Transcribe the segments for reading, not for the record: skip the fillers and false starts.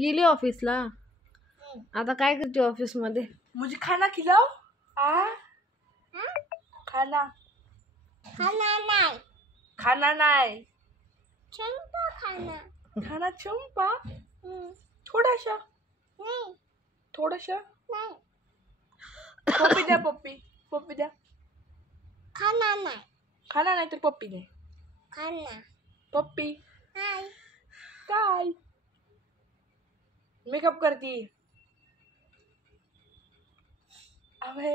गेली ऑफिसला. आता काय करते ऑफिस मध्ये? मुझे खाना खिलाओ. खाना खाना नाही. खाना चंपा थोडासा पप्पी द्या. पप्पी द्या. खाना नाही तर पप्पी दे. पप्पी काय मेकअप करती. अबे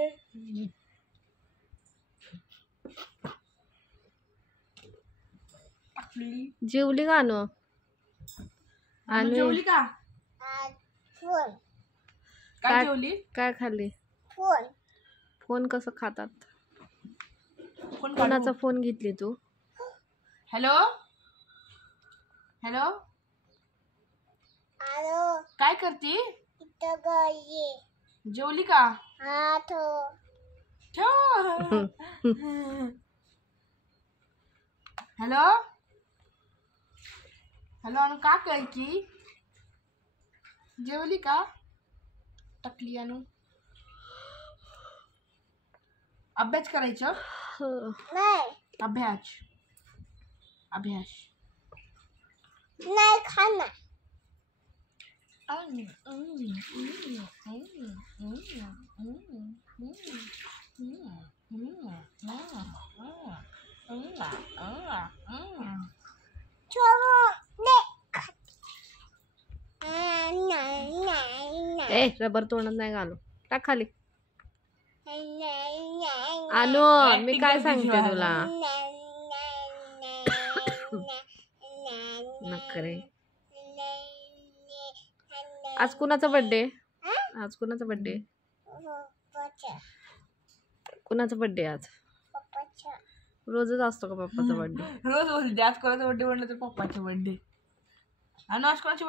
जेवली का अनु? जेवली का? काय जेवली? काय खाल्ली? फोन कसं खातात? कोणाचा कोणाचा फोन घेतली तू? हॅलो हॅलो काय करती? जेवली का? हॅलो हॅलो अनु का करती? जेवली का? टकली अनु. अभ्यास करायचं. अभ्यास नाही खाना. रबर तोंडात नाही घालू. टाक खाली. अनु मी काय सांगते तुला? नखरे. आज कुणाचा बर्थडे? आज कुणाचा बर्थडे? कुणाचा बर्थडे आज? रोजच असतो का पप्पाचा बर्थडे? रोज आज कोणाचा बर्थडे म्हणलं तर पप्पाचा बर्थडे. आणि आज कोणाचा